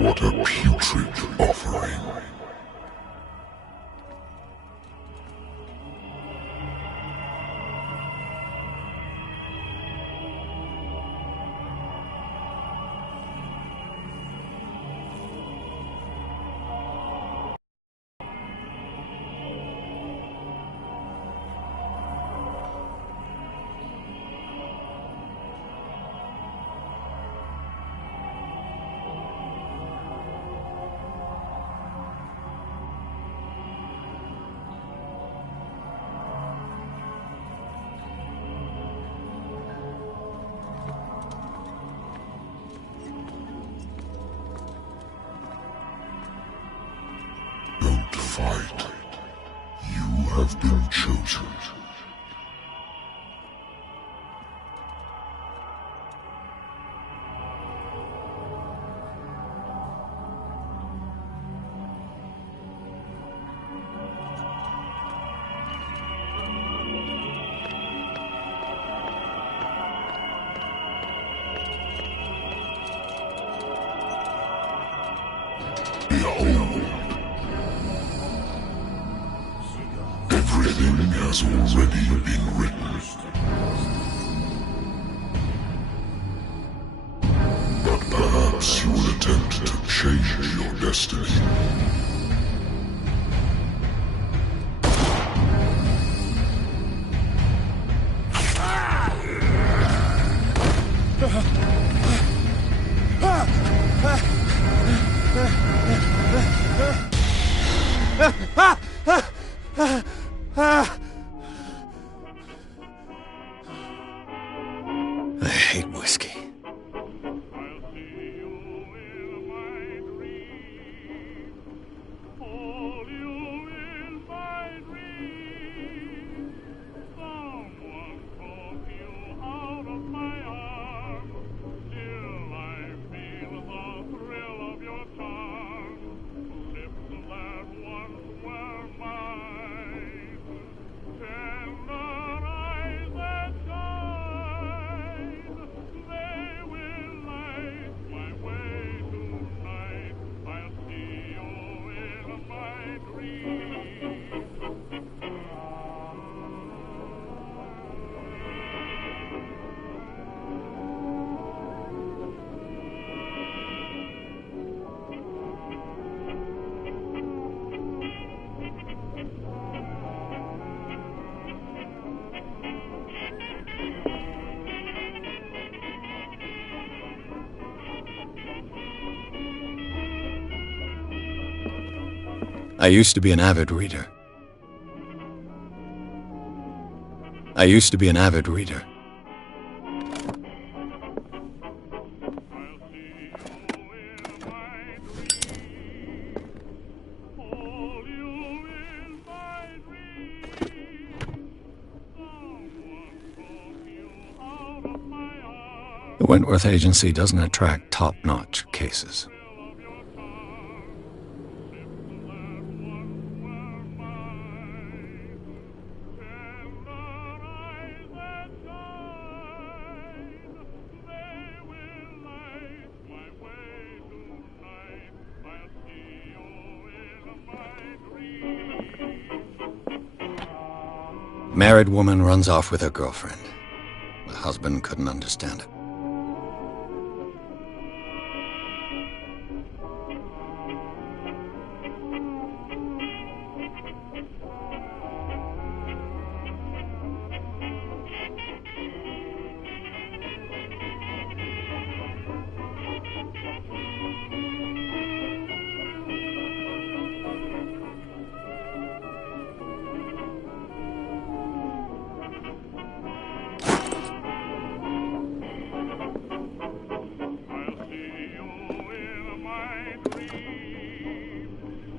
What a putrid offering. Fight. You have been chosen. Behold. Everything has already been written. But perhaps you will attempt to change your destiny. I hate whiskey. I used to be an avid reader. The Wentworth Agency doesn't attract top-notch cases. Married woman runs off with her girlfriend. The husband couldn't understand it.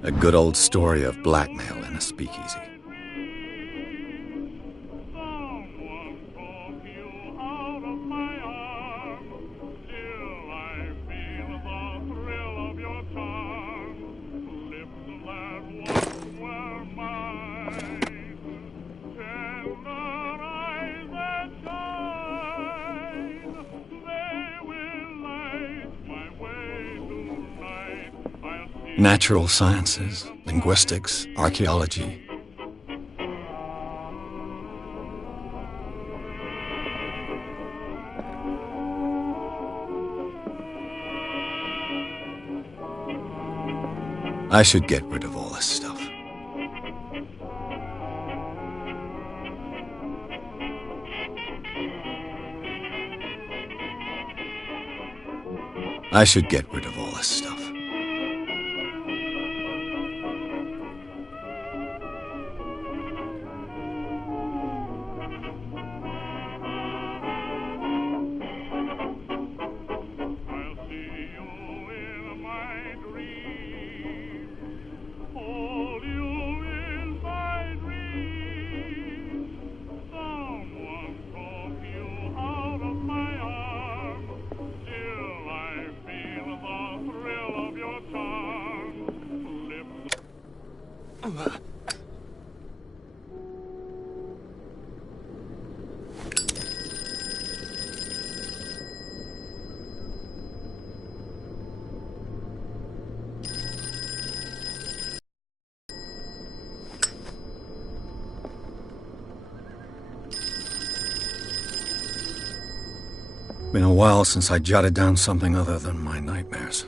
A good old story of blackmail in a speakeasy. Natural sciences, linguistics, archaeology. I should get rid of all this stuff. I should get rid of all this stuff. Been a while since I jotted down something other than my nightmares.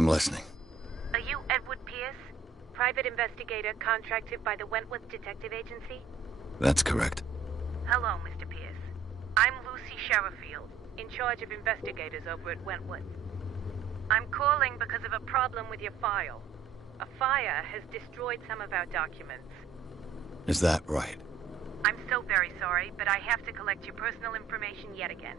I'm listening. Are you Edward Pierce, private investigator contracted by the Wentworth Detective Agency? That's correct. Hello, Mr. Pierce. I'm Lucy Sherrifield, in charge of investigators over at Wentworth. I'm calling because of a problem with your file. A fire has destroyed some of our documents. Is that right? I'm so very sorry, but I have to collect your personal information yet again.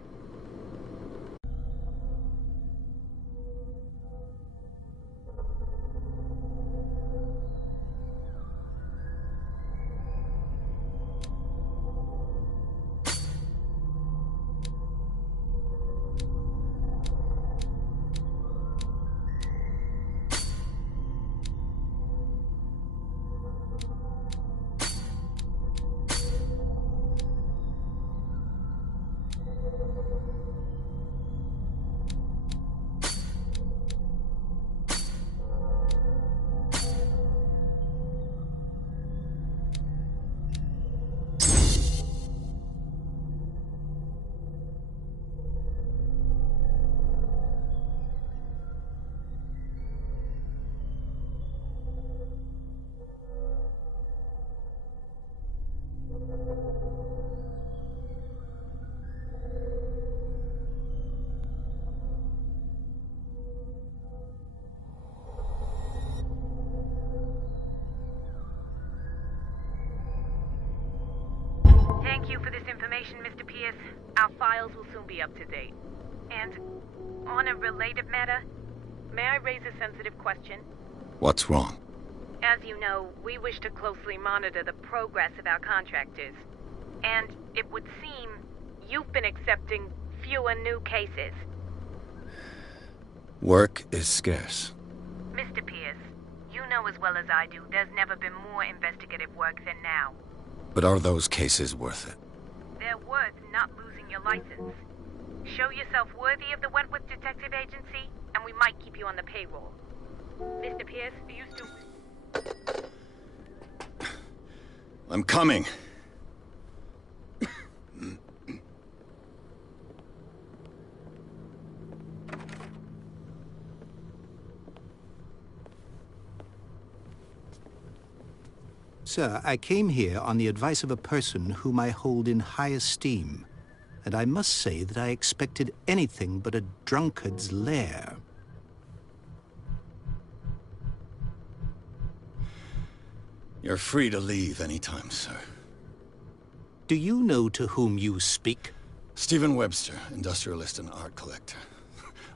Thank you for this information, Mr. Pierce. Our files will soon be up to date. And on a related matter, may I raise a sensitive question? What's wrong? As you know, we wish to closely monitor the progress of our contractors. And it would seem you've been accepting fewer new cases. Work is scarce. Mr. Pierce, you know as well as I do there's never been more investigative work than now. But are those cases worth it? They're worth not losing your license. Show yourself worthy of the Wentworth Detective Agency, and we might keep you on the payroll. Mr. Pierce, are you still... I'm coming. Sir, I came here on the advice of a person whom I hold in high esteem, and I must say that I expected anything but a drunkard's lair. You're free to leave anytime, sir. Do you know to whom you speak? Stephen Webster, industrialist and art collector.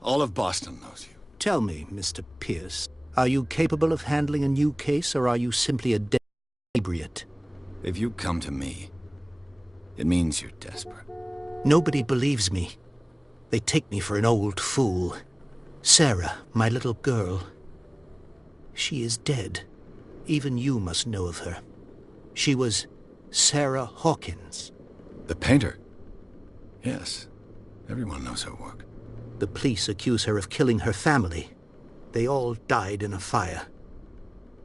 All of Boston knows you. Tell me, Mr. Pierce, are you capable of handling a new case, or are you simply a inebriate? If you come to me, it means you're desperate. Nobody believes me. They take me for an old fool. Sarah, my little girl, she is dead. Even you must know of her. She was Sarah Hawkins. The painter? Yes. Everyone knows her work. The police accuse her of killing her family. They all died in a fire.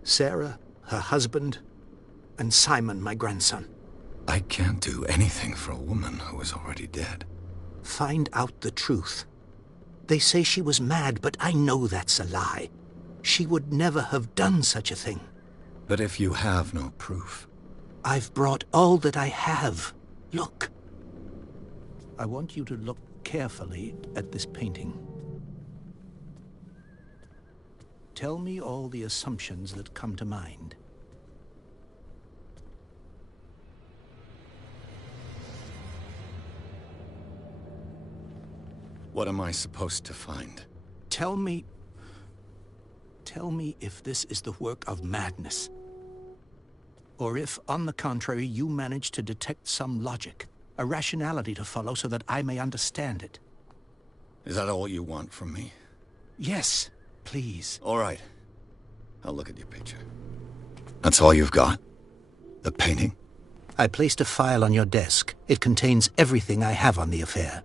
Sarah, her husband, and Simon, my grandson. I can't do anything for a woman who is already dead. Find out the truth. They say she was mad, but I know that's a lie. She would never have done such a thing. But if you have no proof... I've brought all that I have. Look. I want you to look carefully at this painting. Tell me all the assumptions that come to mind. What am I supposed to find? Tell me if this is the work of madness. Or if, on the contrary, you manage to detect some logic, a rationality to follow so that I may understand it. Is that all you want from me? Yes, please. All right. I'll look at your picture. That's all you've got? The painting? I placed a file on your desk. It contains everything I have on the affair.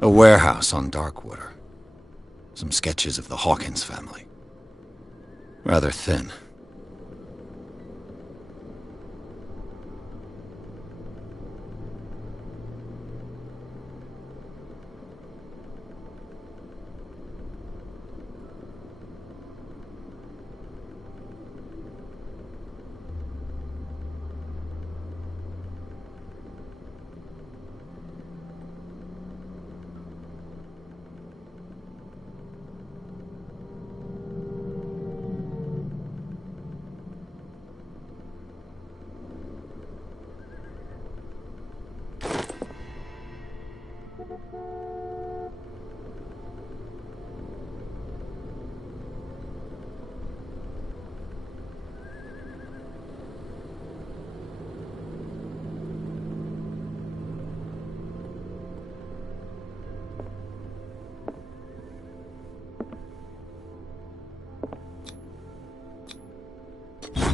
A warehouse on Darkwater. Some sketches of the Hawkins family. Rather thin.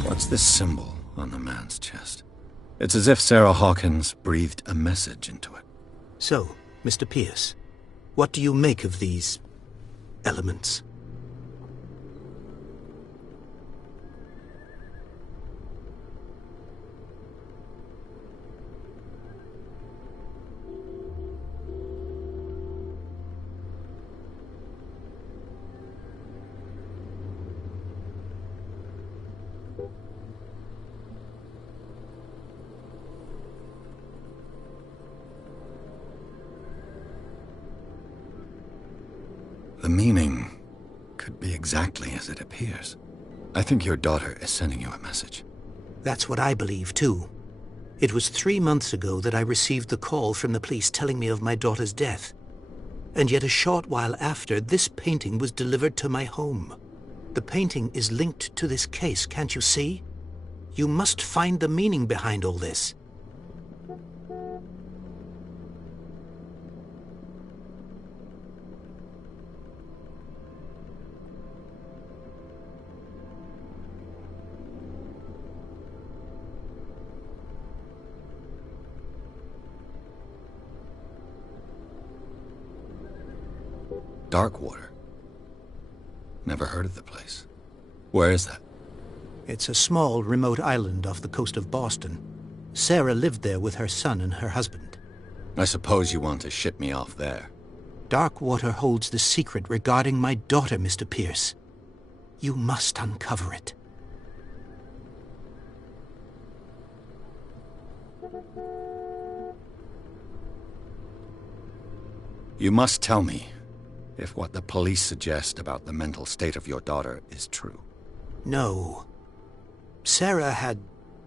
What's this symbol on the man's chest? It's as if Sarah Hawkins breathed a message into it. So, Mr. Pierce, what do you make of these elements? The meaning could be exactly as it appears. I think your daughter is sending you a message. That's what I believe, too. It was 3 months ago that I received the call from the police telling me of my daughter's death. And yet a short while after, this painting was delivered to my home. The painting is linked to this case, can't you see? You must find the meaning behind all this. Darkwater. Never heard of the place. Where is that? It's a small, remote island off the coast of Boston. Sarah lived there with her son and her husband. I suppose you want to ship me off there. Darkwater holds the secret regarding my daughter, Mr. Pierce. You must uncover it. You must tell me if what the police suggest about the mental state of your daughter is true. No. Sarah had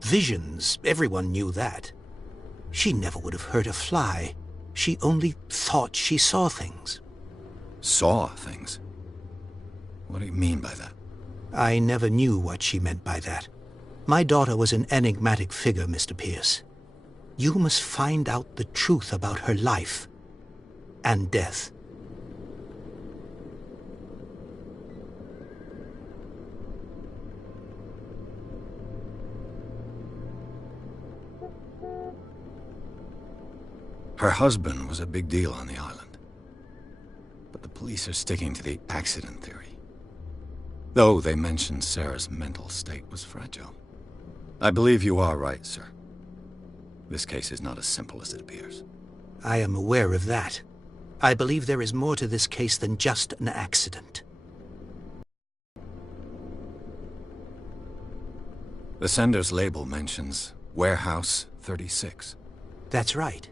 visions. Everyone knew that. She never would have hurt a fly. She only thought she saw things. Saw things? What do you mean by that? I never knew what she meant by that. My daughter was an enigmatic figure, Mr. Pierce. You must find out the truth about her life and death. Her husband was a big deal on the island. But the police are sticking to the accident theory. Though they mentioned Sarah's mental state was fragile. I believe you are right, sir. This case is not as simple as it appears. I am aware of that. I believe there is more to this case than just an accident. The sender's label mentions Warehouse 36. That's right.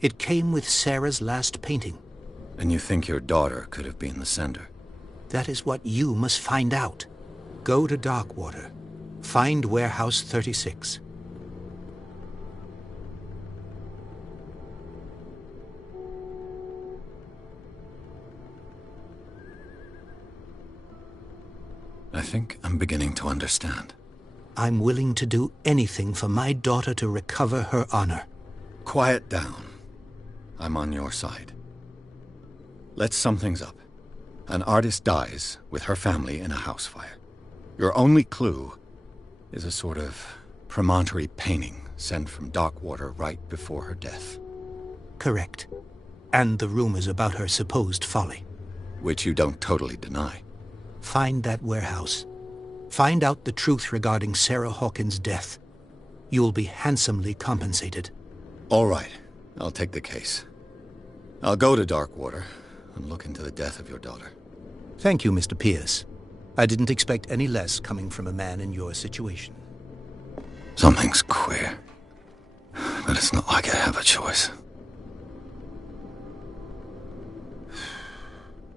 It came with Sarah's last painting. And you think your daughter could have been the sender? That is what you must find out. Go to Darkwater. Find Warehouse 36. I think I'm beginning to understand. I'm willing to do anything for my daughter to recover her honor. Quiet down. I'm on your side. Let's sum things up. An artist dies with her family in a house fire. Your only clue is a sort of promontory painting sent from Darkwater right before her death. Correct. and the rumors about her supposed folly. Which you don't totally deny. Find that warehouse. Find out the truth regarding Sarah Hawkins' death. You'll be handsomely compensated. All right, I'll take the case. I'll go to Darkwater and look into the death of your daughter. Thank you, Mr. Pierce. I didn't expect any less coming from a man in your situation. Something's queer. But it's not like I have a choice.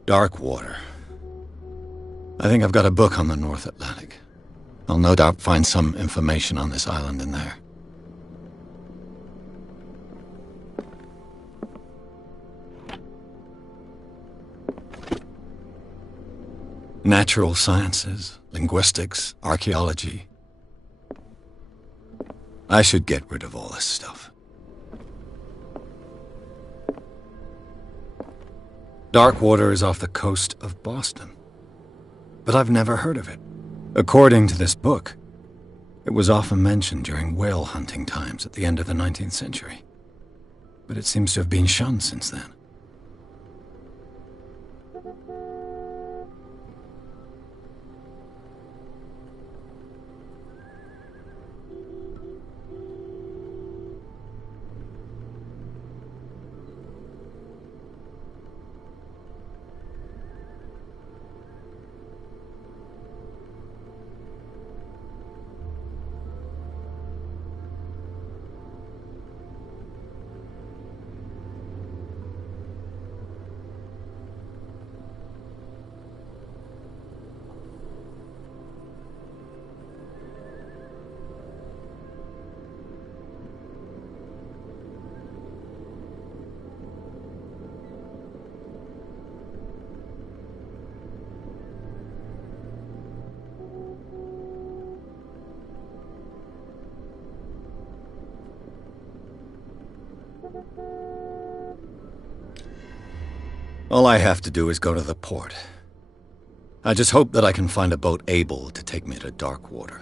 Darkwater. I think I've got a book on the North Atlantic. I'll no doubt find some information on this island in there. Natural sciences, linguistics, archaeology. I should get rid of all this stuff. Darkwater is off the coast of Boston. But I've never heard of it. According to this book, it was often mentioned during whale hunting times at the end of the 19th century. But it seems to have been shunned since then. All I have to do is go to the port. I just hope that I can find a boat able to take me to Darkwater.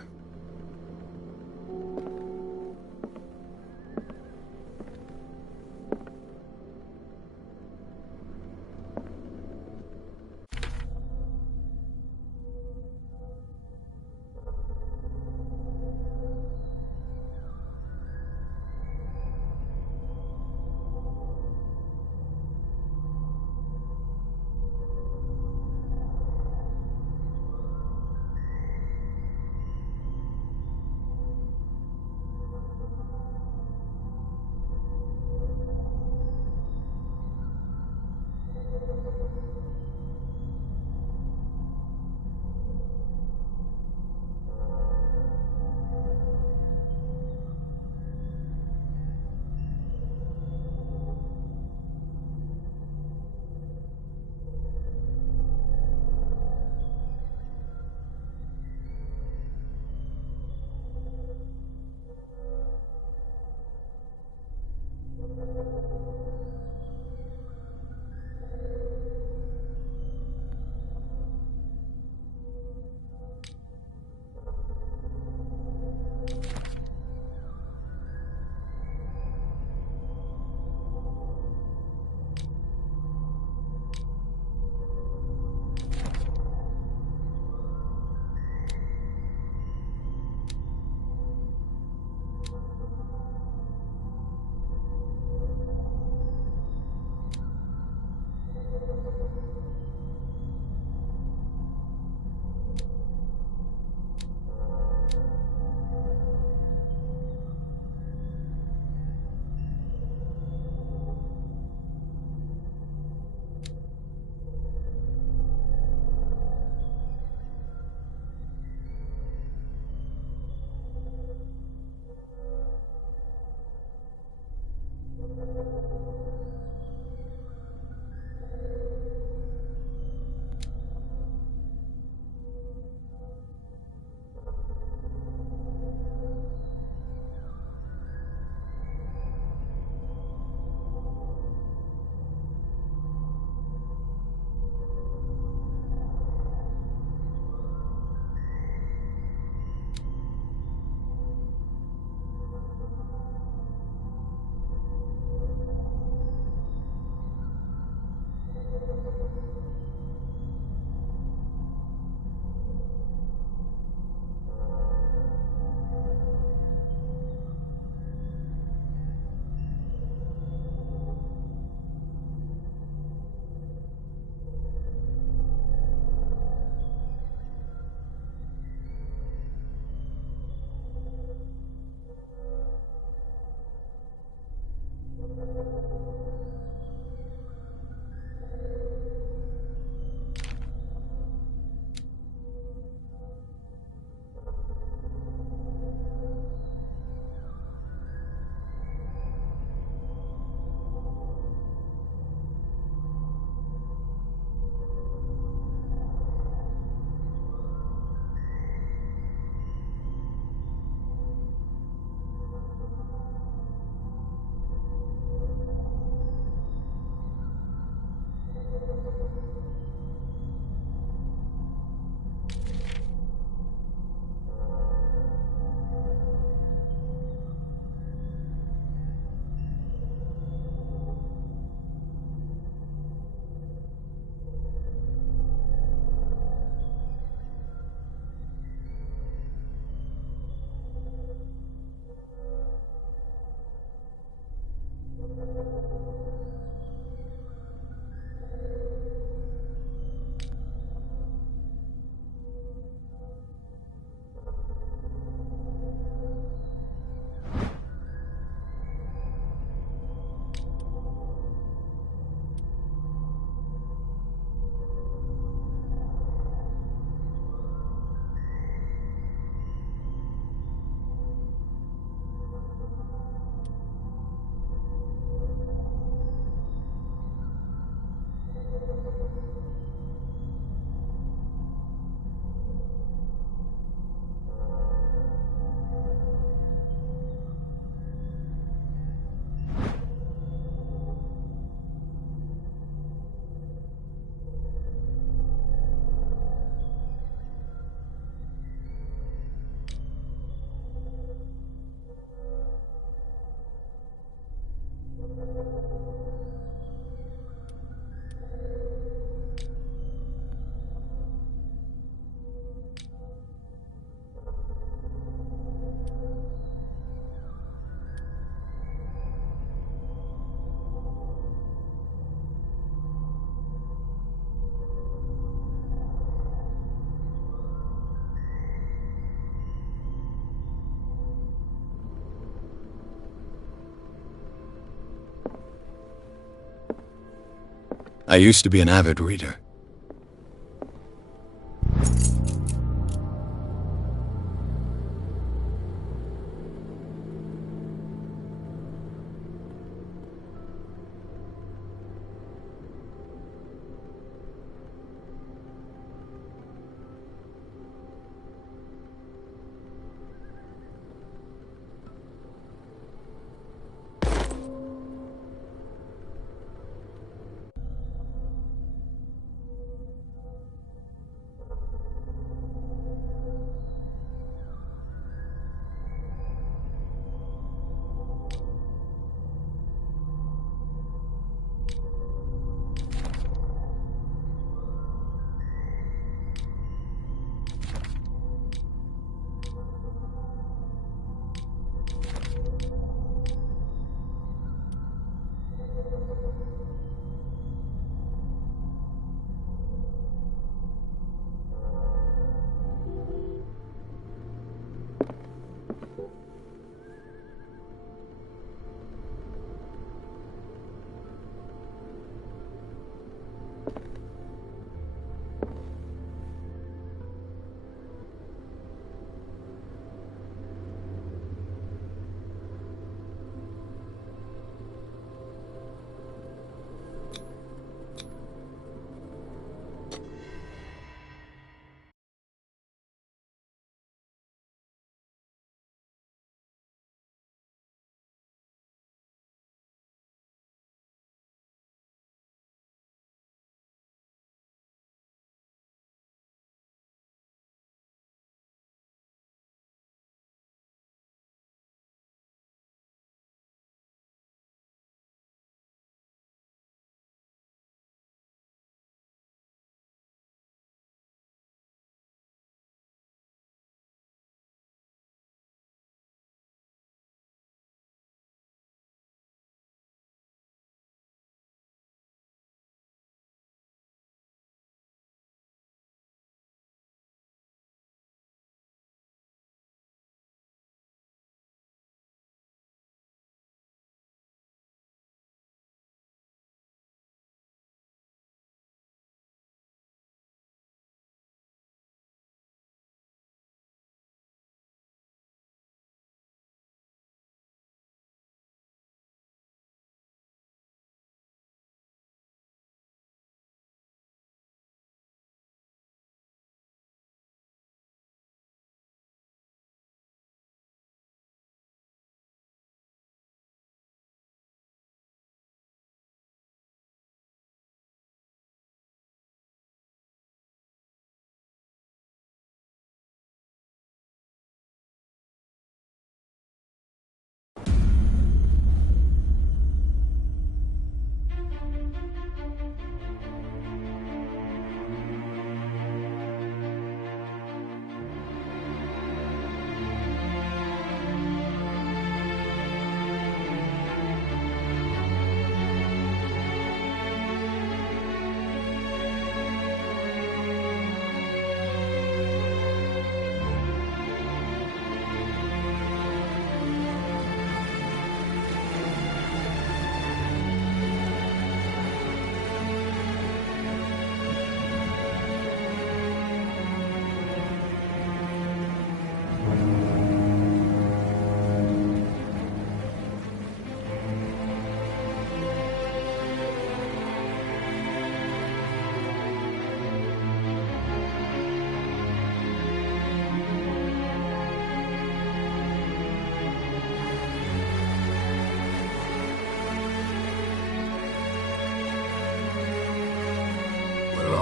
I used to be an avid reader.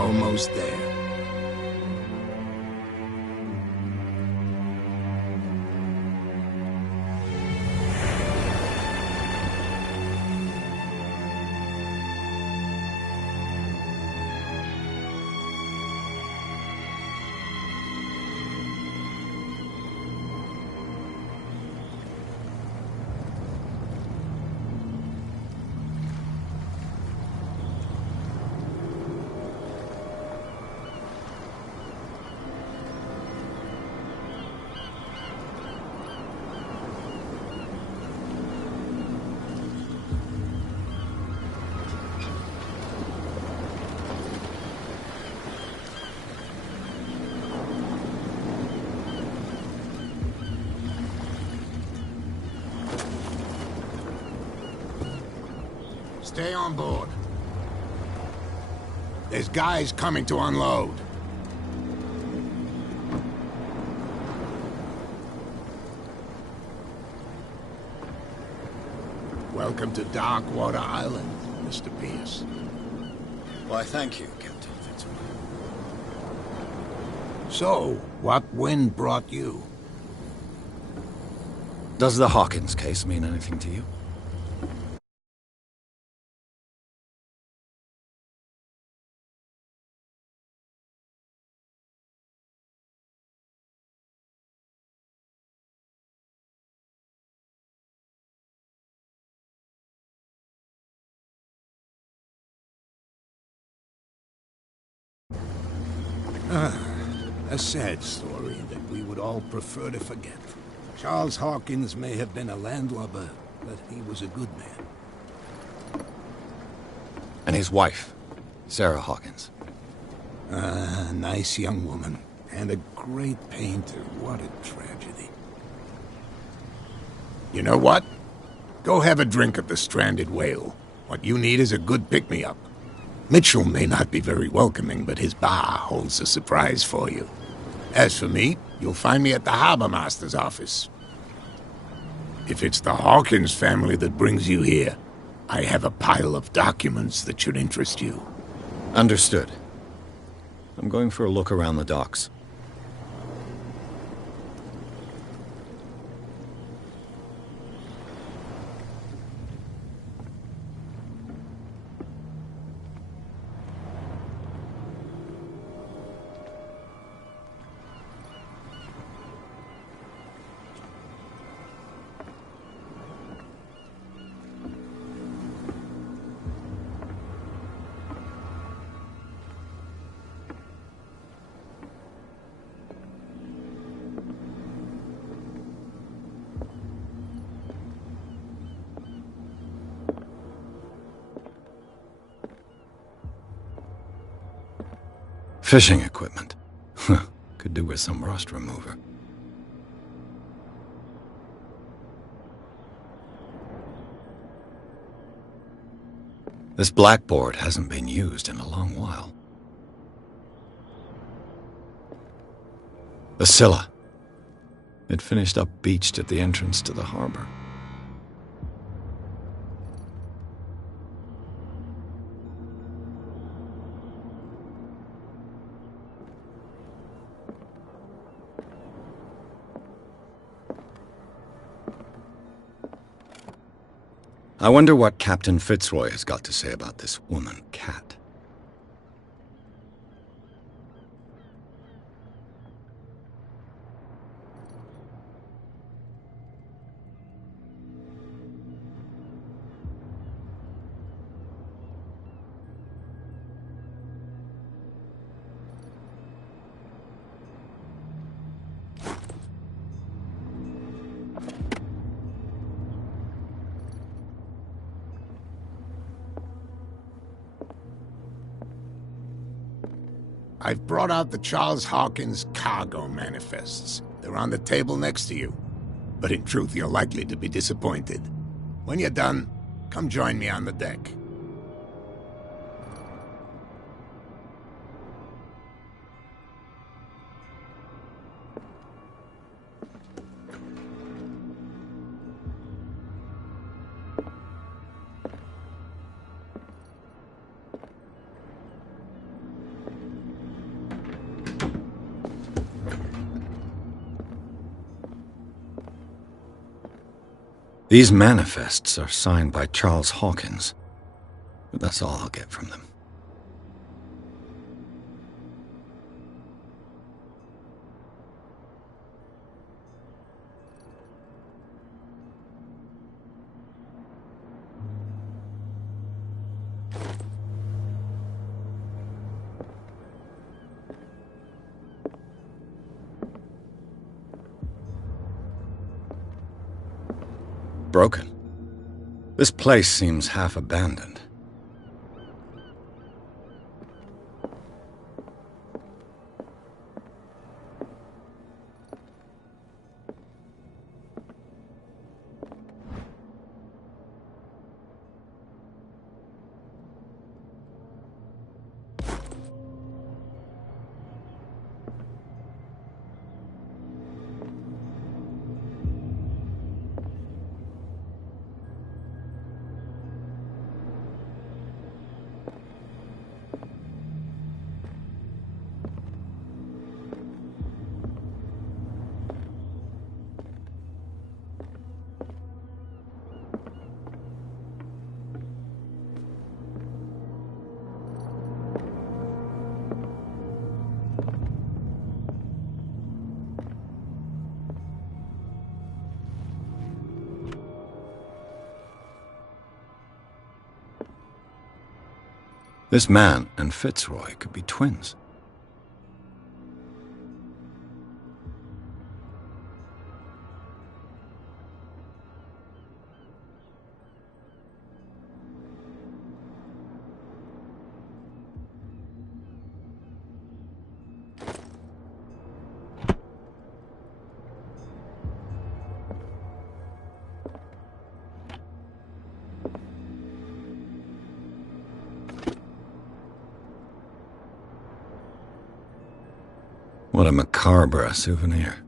Almost there. Stay on board. There's guys coming to unload. Welcome to Darkwater Island, Mr. Pierce. Why, thank you, Captain Fitzroy. So, what wind brought you? Does the Hawkins case mean anything to you? A sad story that we would all prefer to forget. Charles Hawkins may have been a landlubber, but he was a good man. And his wife, Sarah Hawkins. A nice young woman, and a great painter. What a tragedy. You know what? Go have a drink at the Stranded Whale. What you need is a good pick-me-up. Mitchell may not be very welcoming, but his bar holds a surprise for you. As for me, you'll find me at the Harbor Master's office. If it's the Hawkins family that brings you here, I have a pile of documents that should interest you. Understood. I'm going for a look around the docks. Fishing equipment. Could do with some rust remover. This blackboard hasn't been used in a long while. The Scylla. It finished up beached at the entrance to the harbor. I wonder what Captain Fitzroy has got to say about this woman, Cat. I've brought out the Charles Hawkins cargo manifests. They're on the table next to you. But in truth, you're likely to be disappointed. When you're done, come join me on the deck. These manifests are signed by Charles Hawkins, but that's all I'll get from them. Broken. This place seems half abandoned. This man and Fitzroy could be twins. What a macabre souvenir.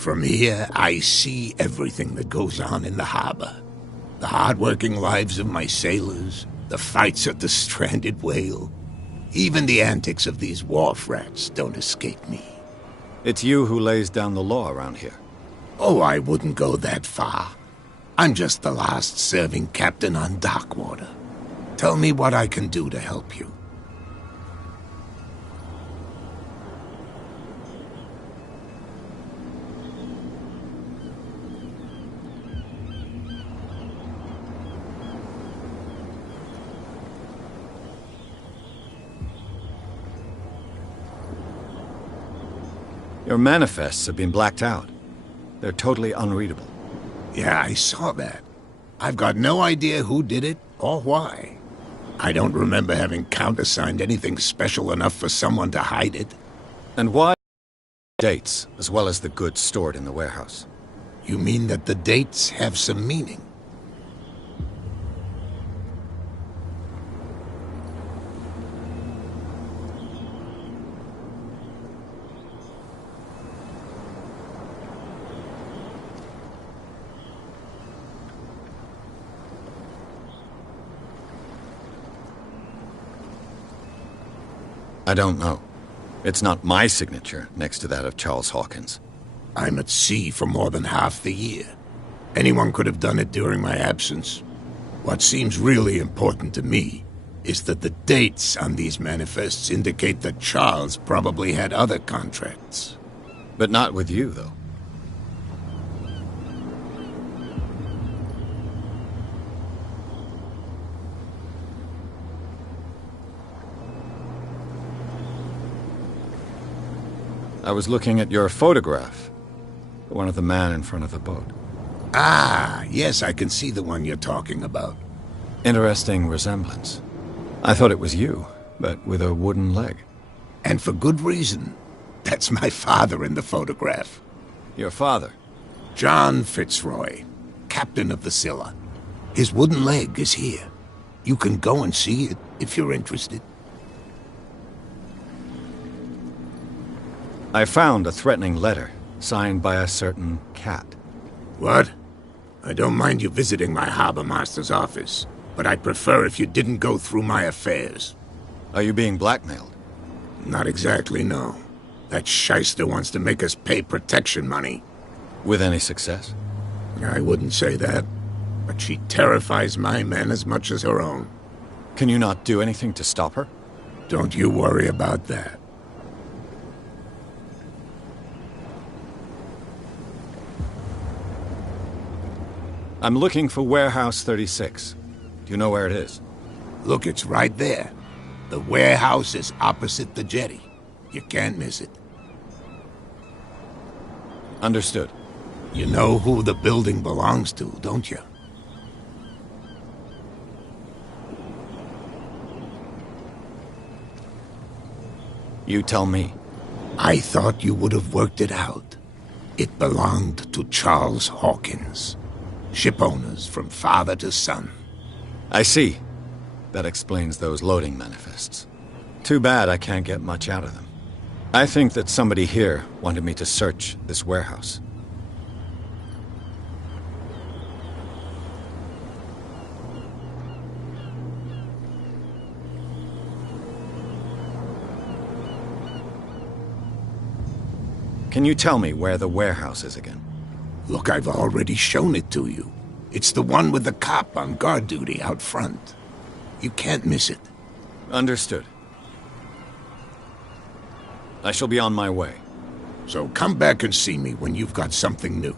From here, I see everything that goes on in the harbor. The hard-working lives of my sailors, the fights at the stranded whale. Even the antics of these wharf rats don't escape me. It's you who lays down the law around here. Oh, I wouldn't go that far. I'm just the last serving captain on Darkwater. Tell me what I can do to help you. Your manifests have been blacked out. They're totally unreadable. Yeah, I saw that. I've got no idea who did it or why. I don't remember having countersigned anything special enough for someone to hide it. And why dates, as well as the goods stored in the warehouse? You mean that the dates have some meaning? I don't know. It's not my signature next to that of Charles Hawkins. I'm at sea for more than half the year. Anyone could have done it during my absence. What seems really important to me is that the dates on these manifests indicate that Charles probably had other contracts. But not with you, though. I was looking at your photograph. The one of the man in front of the boat. Ah, yes, I can see the one you're talking about. Interesting resemblance. I thought it was you, but with a wooden leg. And for good reason. That's my father in the photograph. Your father? John Fitzroy, captain of the Scylla. His wooden leg is here. You can go and see it if you're interested. I found a threatening letter, signed by a certain cat. What? I don't mind you visiting my harbor master's office, but I'd prefer if you didn't go through my affairs. Are you being blackmailed? Not exactly, no. That shyster wants to make us pay protection money. With any success? I wouldn't say that, but she terrifies my men as much as her own. Can you not do anything to stop her? Don't you worry about that. I'm looking for Warehouse 36. Do you know where it is? Look, it's right there. The warehouse is opposite the jetty. You can't miss it. Understood. You know who the building belongs to, don't you? You tell me. I thought you would have worked it out. It belonged to Charles Hawkins. Ship owners from father to son. I see. That explains those loading manifests. Too bad I can't get much out of them. I think that somebody here wanted me to search this warehouse. Can you tell me where the warehouse is again? Look, I've already shown it to you. It's the one with the cop on guard duty out front. You can't miss it. Understood. I shall be on my way. So come back and see me when you've got something new.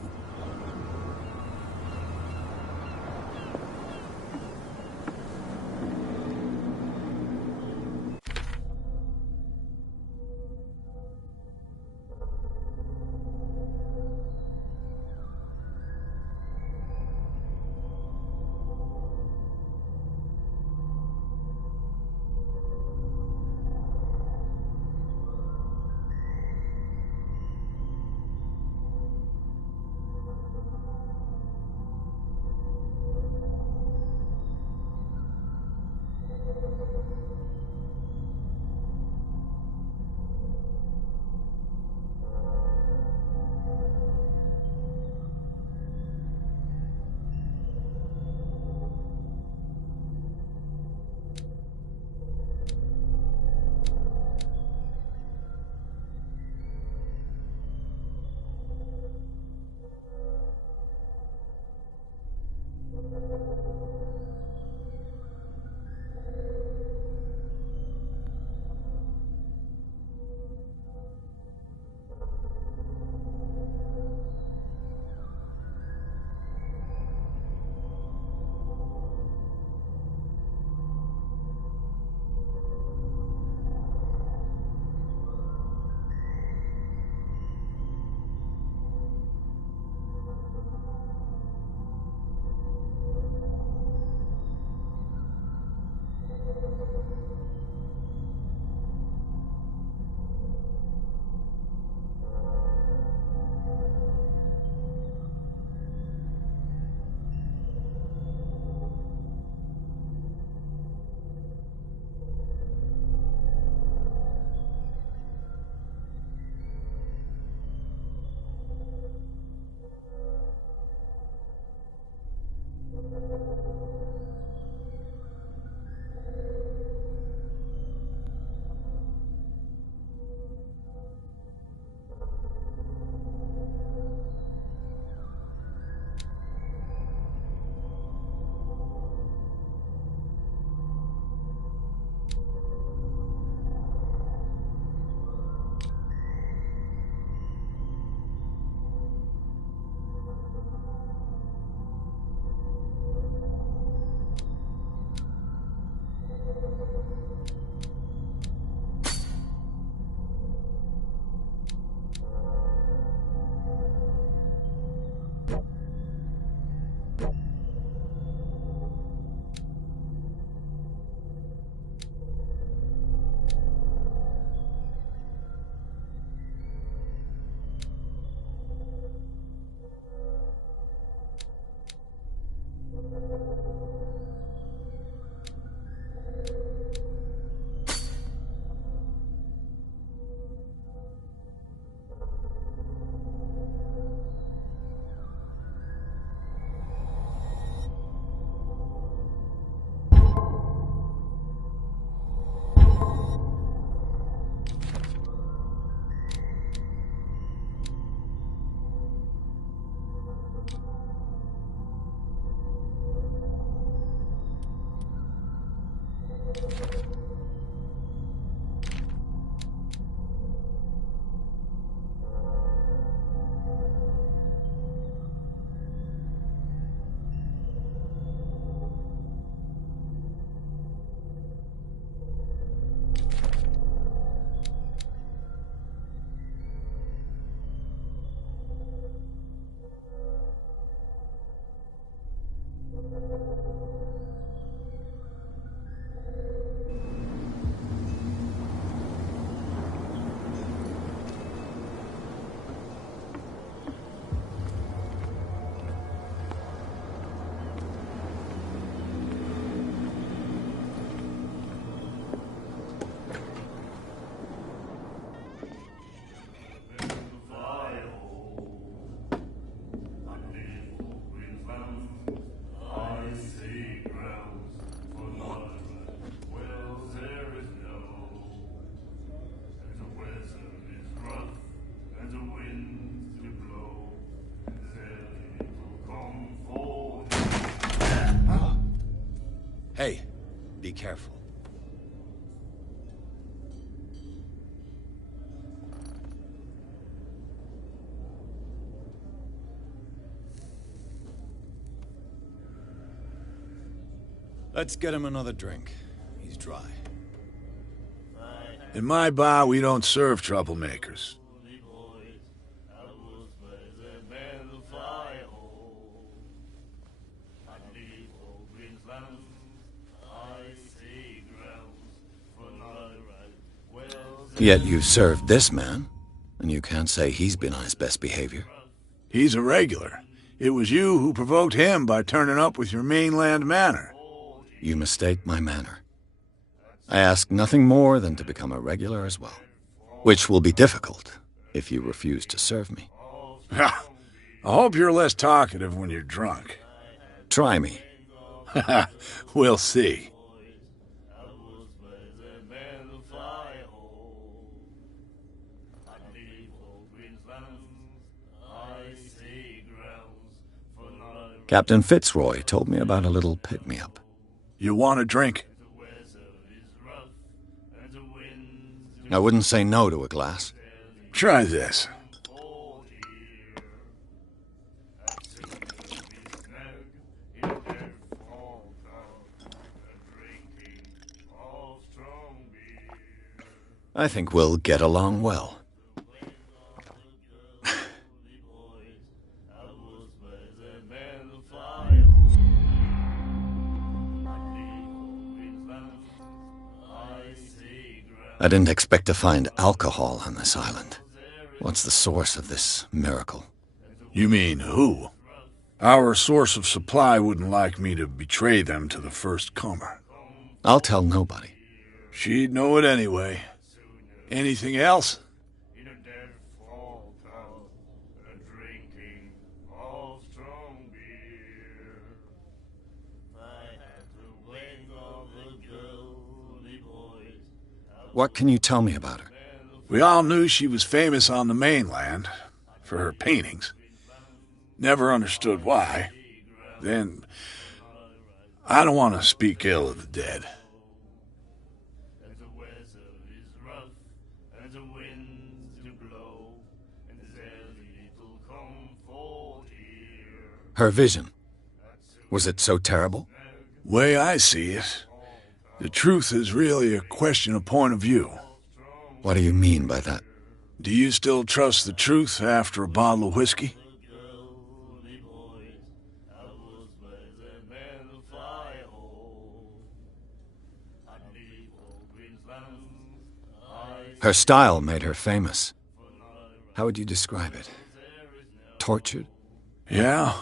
Hey, be careful. Let's get him another drink. He's dry. In my bar, we don't serve troublemakers. Yet you served this man, and you can't say he's been on his best behavior. He's a regular. It was you who provoked him by turning up with your mainland manner. You mistake my manner. I ask nothing more than to become a regular as well, which will be difficult if you refuse to serve me. I hope you're less talkative when you're drunk. Try me. We'll see. Captain Fitzroy told me about a little pick-me-up. You want a drink? I wouldn't say no to a glass. Try this. I think we'll get along well. I didn't expect to find alcohol on this island. What's the source of this miracle? You mean who? Our source of supply wouldn't like me to betray them to the first comer. I'll tell nobody. She'd know it anyway. Anything else? What can you tell me about her? We all knew she was famous on the mainland for her paintings. Never understood why. Then, I don't want to speak ill of the dead. Her vision. Was it so terrible? Way I see it, the truth is really a question of point of view. What do you mean by that? Do you still trust the truth after a bottle of whiskey? Her style made her famous. How would you describe it? Tortured? Yeah.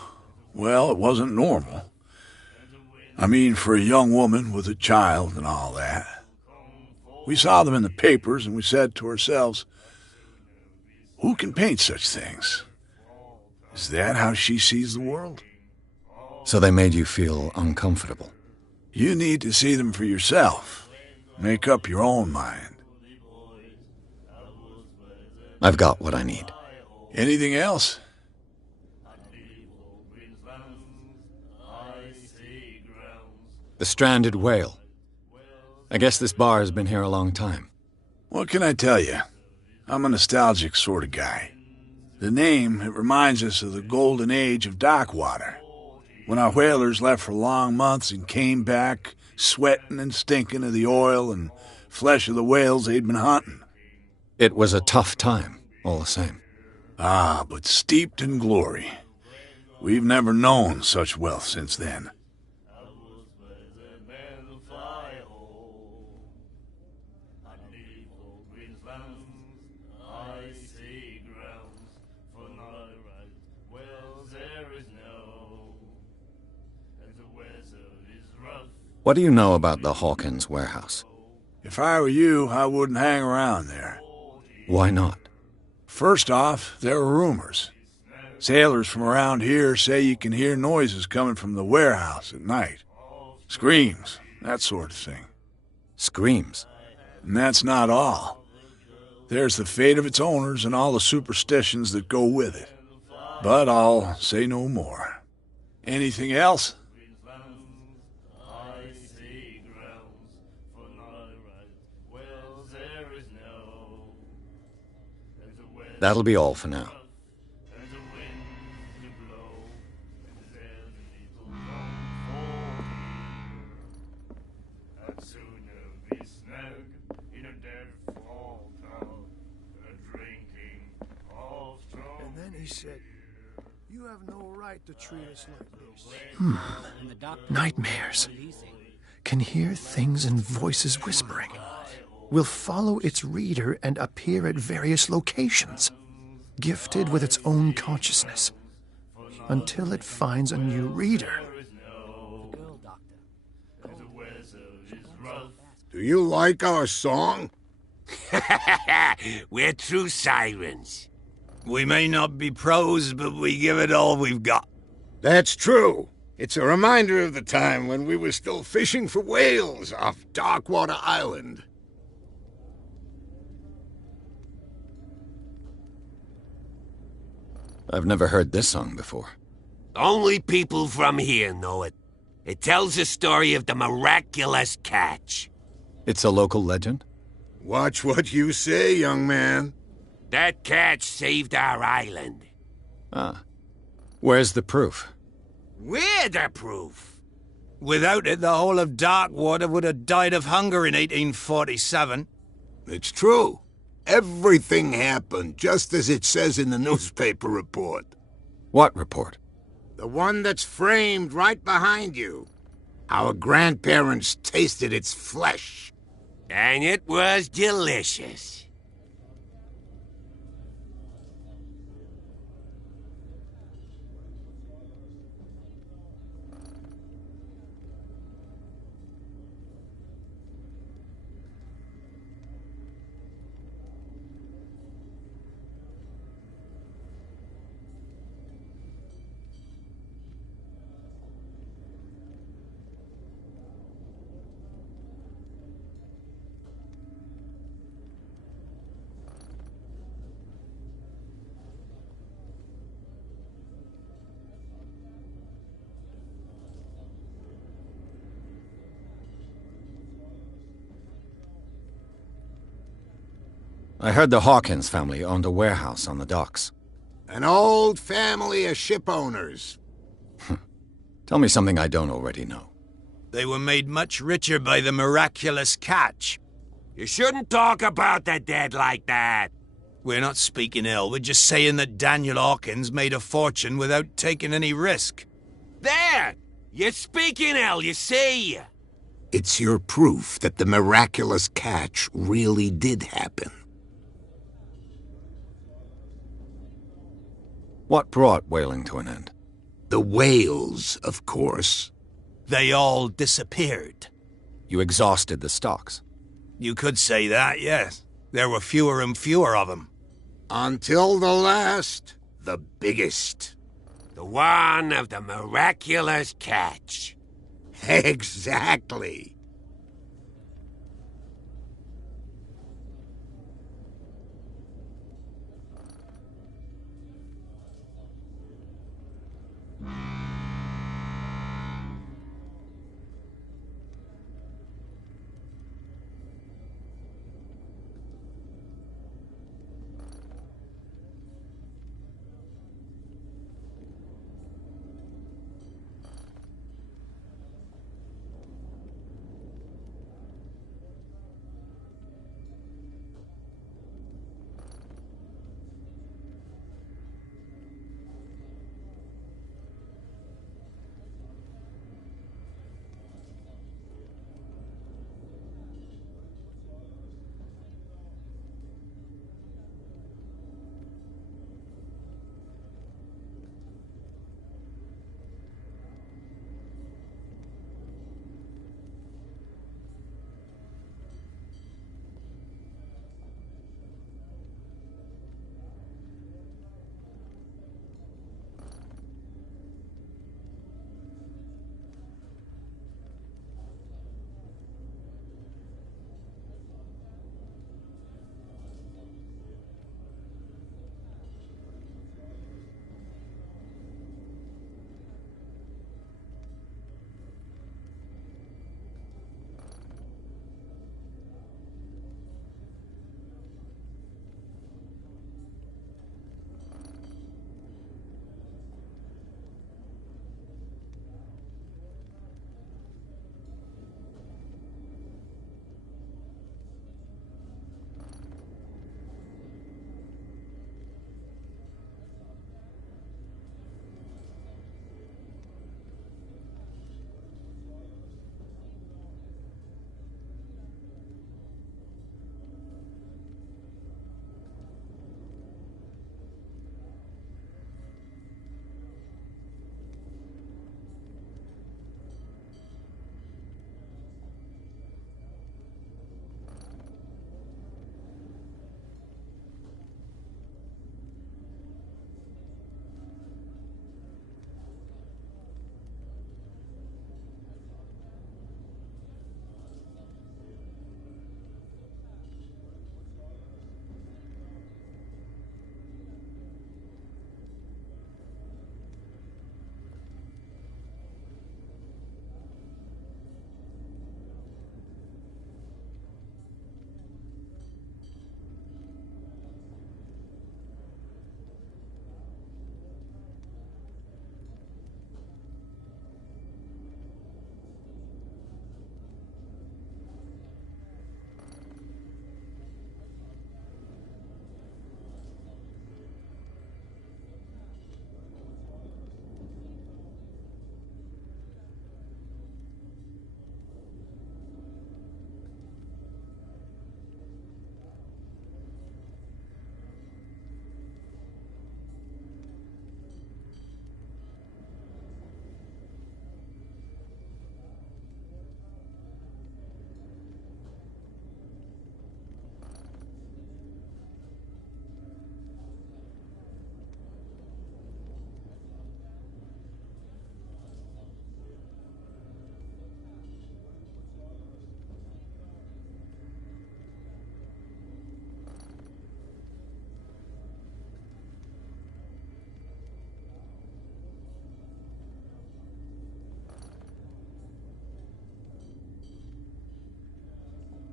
Well, it wasn't normal. I mean, for a young woman with a child and all that. We saw them in the papers and we said to ourselves, who can paint such things? Is that how she sees the world? So they made you feel uncomfortable. You need to see them for yourself. Make up your own mind. I've got what I need. Anything else? The stranded whale. I guess this bar has been here a long time. What can I tell you? I'm a nostalgic sort of guy. The name, it reminds us of the golden age of dock water, when our whalers left for long months and came back sweating and stinking of the oil and flesh of the whales they'd been hunting. It was a tough time, all the same. Ah, but steeped in glory. We've never known such wealth since then. What do you know about the Hawkins warehouse? If I were you, I wouldn't hang around there. Why not? First off, there are rumors. Sailors from around here say you can hear noises coming from the warehouse at night. Screams, that sort of thing. Screams? And that's not all. There's the fate of its owners and all the superstitions that go with it. But I'll say no more. Anything else? That'll be all for now. And then he said, "You have no right to treat us like this." Nightmares. Can hear things and voices whispering. Will follow its reader and appear at various locations, gifted with its own consciousness, until it finds a new reader. Do you like our song? We're true sirens. We may not be pros, but we give it all we've got. That's true. It's a reminder of the time when we were still fishing for whales off Darkwater Island. I've never heard this song before. Only people from here know it. It tells the story of the miraculous catch. It's a local legend? Watch what you say, young man. That catch saved our island. Ah. Where's the proof? We're the proof. Without it, the whole of Darkwater would have died of hunger in 1847. It's true. Everything happened just as it says in the newspaper report. What report? The one that's framed right behind you. Our grandparents tasted its flesh. And it was delicious. I heard the Hawkins family owned a warehouse on the docks. An old family of ship owners. Tell me something I don't already know. They were made much richer by the miraculous catch. You shouldn't talk about the dead like that. We're not speaking ill, we're just saying that Daniel Hawkins made a fortune without taking any risk. There! You're speaking ill, you see. It's your proof that the miraculous catch really did happen. What brought whaling to an end? The whales, of course. They all disappeared. You exhausted the stocks. You could say that, yes. There were fewer and fewer of them. Until the last, the biggest. The one of the miraculous catch. Exactly.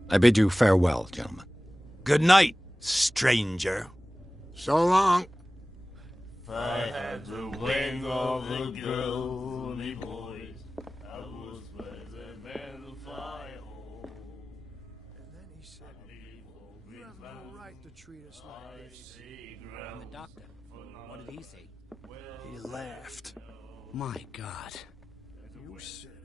I bid you farewell, gentlemen. Good night, stranger. So long. If I had the wing of a girl, me boys, I would spread the man to fly home. And then he said, you have no right to treat us like this. And the doctor, what did he say? He laughed. My God. You said it.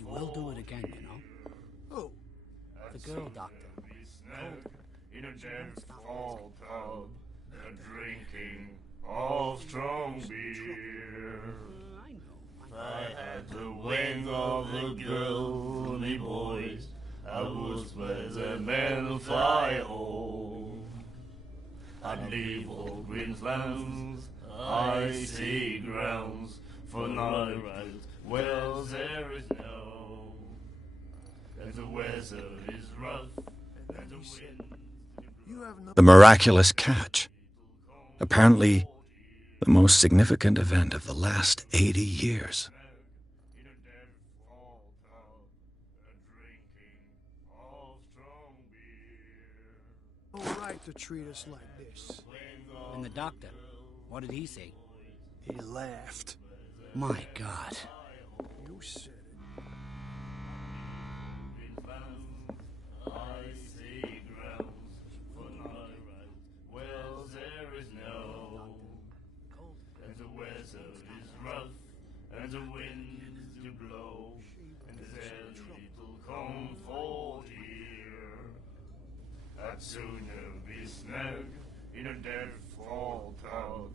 She will do it again, you know. Oh, The girl doctor. In a dead fall pub, drinking of strong beer. I know. If I had the wing of a girl, me boys, I would spread the men fly home. I'd leave all Queensland's icy grounds for night where there is no. And the weather is rough, and the wind. you have no... The miraculous catch. Apparently, the most significant event of the last 80 years. In a dead fall pub, drinking of strong beer. no right to treat us like this. And the doctor, what did he say? He laughed. My God. You said it. Icy grounds for night where there is no. And the weather is rough, and the winds do blow, and there's little comfort here. I'd sooner be snug in a dead fall pub